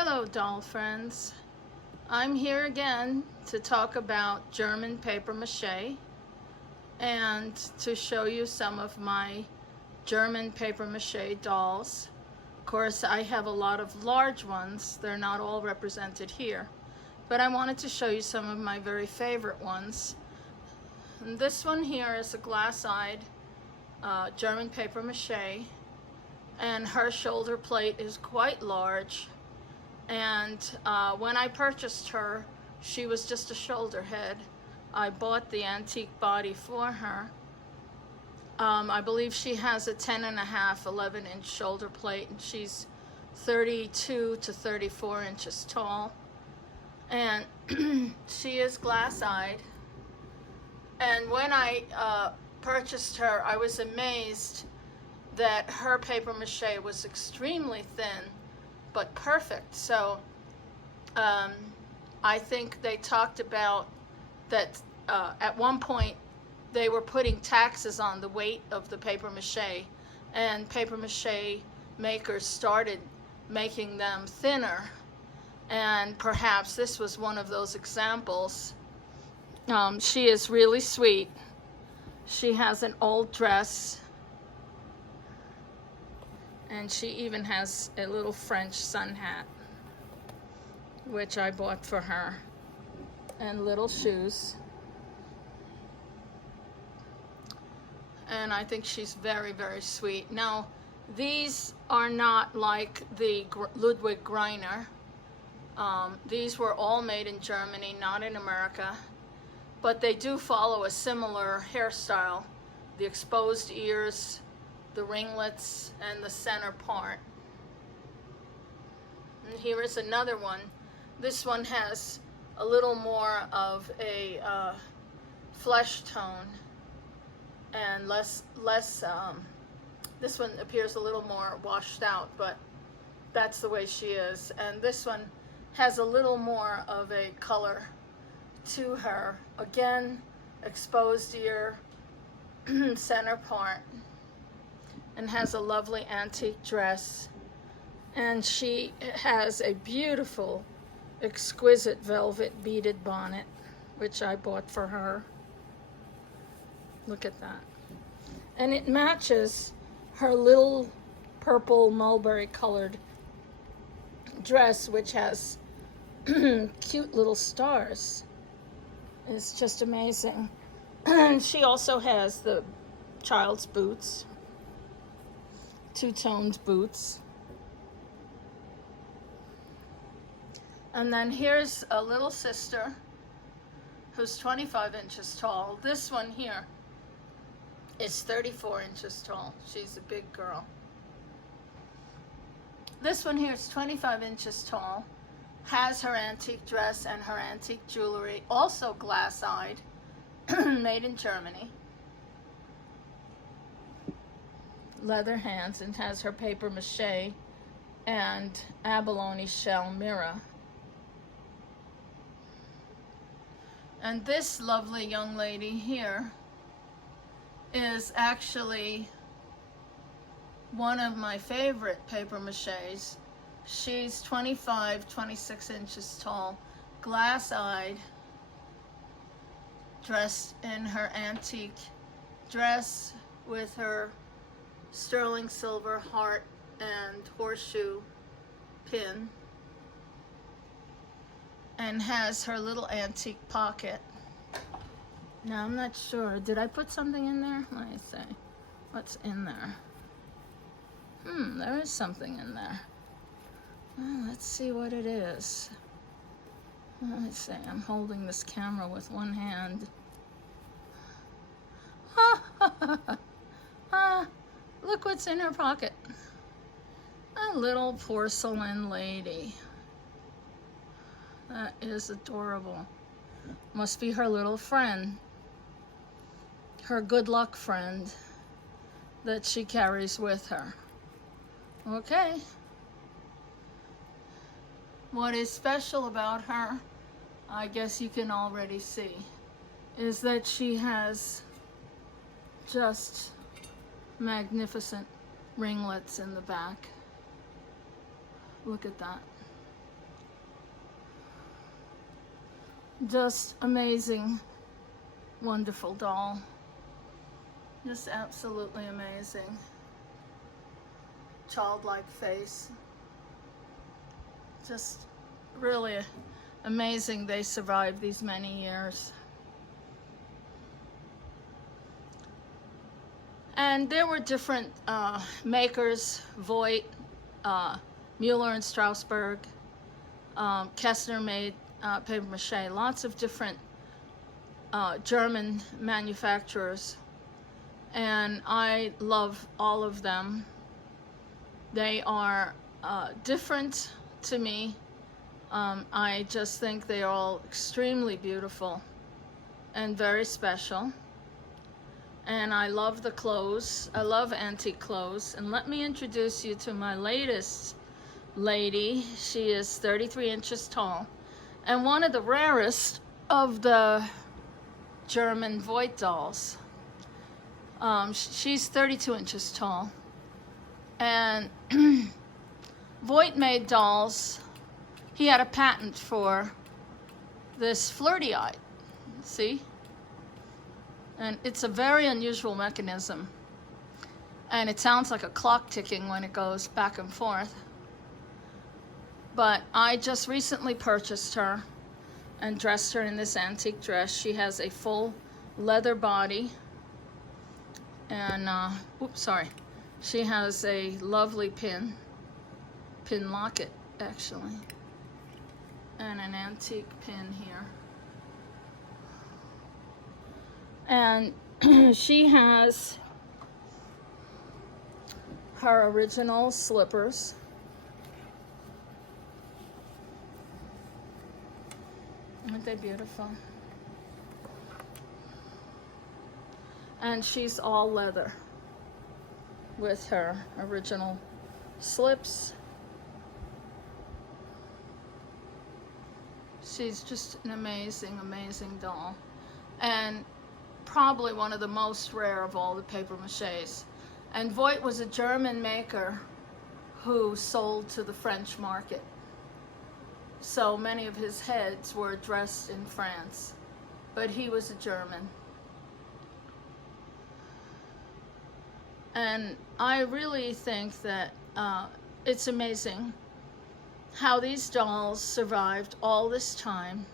Hello, doll friends. I'm here again to talk about German papier-mâché and to show you some of my German papier-mâché dolls. Of course, I have a lot of large ones. They're not all represented here, but I wanted to show you some of my very favorite ones. And this one here is a glass-eyed German papier-mâché, and her shoulder plate is quite large. And when I purchased her, she was just a shoulder head. I bought the antique body for her. I believe she has a 10.5, 11-inch shoulder plate, and she's 32 to 34 inches tall. And she is glass-eyed. And when I purchased her, I was amazed that her papier-mâché was extremely thin, but perfect. So I think they talked about that at one point they were putting taxes on the weight of the papier-mâché, and papier-mâché makers started making them thinner, and perhaps this was one of those examples. She is really sweet. She has an old dress, and she even has a little French sun hat, which I bought for her, and little shoes. And I think she's very, very sweet. Now, these are not like the Ludwig Greiner. These were all made in Germany, not in America, but they do follow a similar hairstyle. The exposed ears, the ringlets, and the center part. And here is another one. This one has a little more of a flesh tone and less this one appears a little more washed out, but that's the way she is. And this one has a little more of a color to her. Again, exposed ear, center part, and has a lovely antique dress. And she has a beautiful, exquisite velvet beaded bonnet, which I bought for her. Look at that. And it matches her little purple mulberry colored dress, which has cute little stars. It's just amazing. And she also has the child's boots, two-toned boots. And then here's a little sister who's 25 inches tall. This one here is 34 inches tall. She's a big girl. This one here is 25 inches tall, has her antique dress and her antique jewelry, also glass-eyed, made in Germany. Leather hands, and has her papier-mâché and abalone shell mirror. And this lovely young lady here is actually one of my favorite papier-mâchés. She's 25, 26 inches tall, glass-eyed, dressed in her antique dress with her sterling silver heart and horseshoe pin, and has her little antique pocket. Now, I'm not sure. Did I put something in there? Let me see. What's in there? There is something in there. Well, let's see what it is. Let me see. I'm holding this camera with one hand. Look what's in her pocket. A little porcelain lady. That is adorable. Must be her little friend. Her good luck friend that she carries with her. Okay. What is special about her, I guess you can already see, is that she has just magnificent ringlets in the back. Look at that. Just amazing, wonderful doll. Just absolutely amazing. Childlike face. Just really amazing they survived these many years. And there were different makers, Voigt, Mueller and Strasberg, Kessner made papier-mâché, lots of different German manufacturers. And I love all of them. They are different to me. I just think they are all extremely beautiful and very special. And I love the clothes. I love antique clothes. And let me introduce you to my latest lady. She is 33 inches tall and one of the rarest of the German Voigt dolls. She's 32 inches tall. And Voigt made dolls. He had a patent for this flirty eye. See? And it's a very unusual mechanism. And it sounds like a clock ticking when it goes back and forth. But I just recently purchased her and dressed her in this antique dress. She has a full leather body. And, oops, sorry. She has a lovely pin locket, actually. And an antique pin here. And she has her original slippers. Aren't they beautiful? And she's all leather with her original slips. She's just an amazing, amazing doll. And probably one of the most rare of all the papier-mâchés. And Voigt was a German maker who sold to the French market. So many of his heads were dressed in France, but he was a German. And I really think that it's amazing how these dolls survived all this time.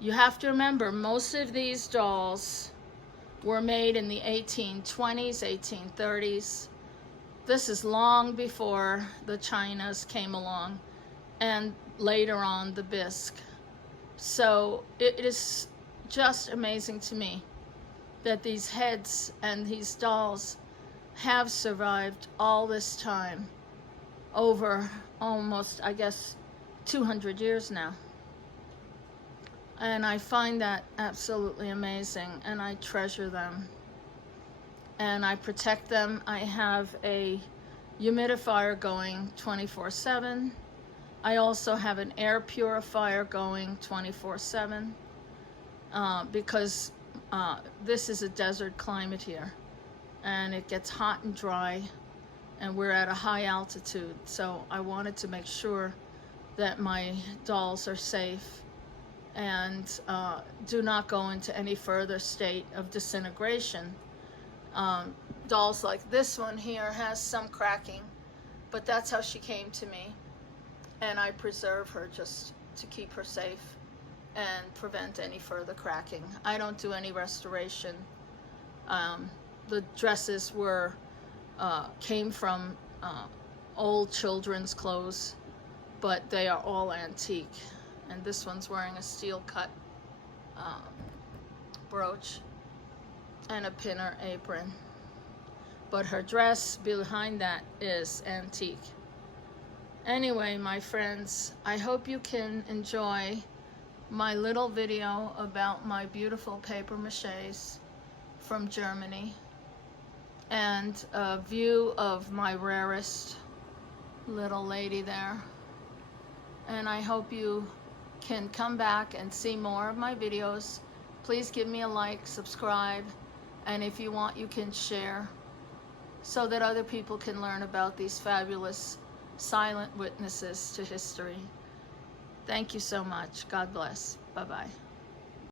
You have to remember, most of these dolls were made in the 1820s, 1830s. This is long before the Chinas came along, and later on the bisque. So it is just amazing to me that these heads and these dolls have survived all this time, over almost, I guess, 200 years now. And I find that absolutely amazing, and I treasure them. And I protect them. I have a humidifier going 24/7. I also have an air purifier going 24/7 because this is a desert climate here, and it gets hot and dry, and we're at a high altitude. So I wanted to make sure that my dolls are safe and do not go into any further state of disintegration. Dolls like this one here has some cracking, but that's how she came to me, and I preserve her just to keep her safe and prevent any further cracking. I don't do any restoration. The dresses came from old children's clothes, but they are all antique. And this one's wearing a steel cut brooch and a pinner apron. But her dress behind that is antique. Anyway, my friends, I hope you can enjoy my little video about my beautiful papier-mâchés from Germany and a view of my rarest little lady there. And I hope you can come back and see more of my videos. Please give me a like, subscribe, and if you want, you can share so that other people can learn about these fabulous silent witnesses to history. Thank you so much. God bless. Bye-bye.